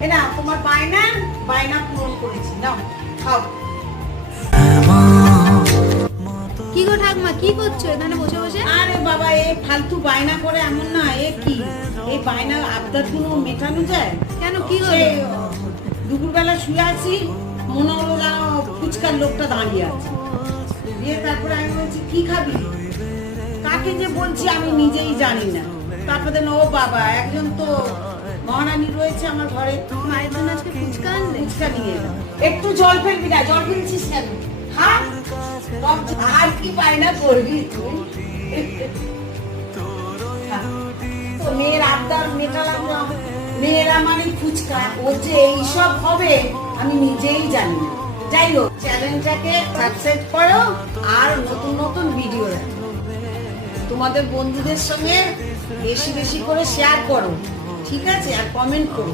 না তোমার বায়না বায়না পূরণ করেছি, নাও খাও। কি গো ঠাকমা, কি করছো এখানে বসে বসে? আরে বাবা, এই ফালতু বায়না করে এমন না, এ কি এই বায়না আবদার কোনো মেটানো যায়? কেন, কি সেই হলো? দুপুরবেলা শুয়ে আছি, মনে হলো যেন ফুচকার লোকটা দাঁড়িয়ে আছে। দিয়ে তারপরে আমি বলছি কি খাবি, কাকে যে বলছি আমি নিজেই জানি না। তারপরে ও বাবা, একজন তো মহারানী রয়েছে আমার ঘরে, মায়ের জন্য আজকে ফুচকা আনলে? ফুচকা নিয়ে এলাম। একটু জল ফেলবি না, জল ফেলছিস কেন? হ্যাঁ, আর কি বায়না করবি তুই? তো মেয়ের আবদার মেটালাম না, মেয়েরা মানে ফুচকা, ও যে এইসব হবে আমি নিজেই জানি না। যাই হোক, চ্যানেলটাকে সাবস্ক্রাইব করো আর নতুন নতুন ভিডিও দেখো। তোমাদের বন্ধুদের সঙ্গে বেশি বেশি করে শেয়ার করো, ঠিক আছে? আর কমেন্ট করো।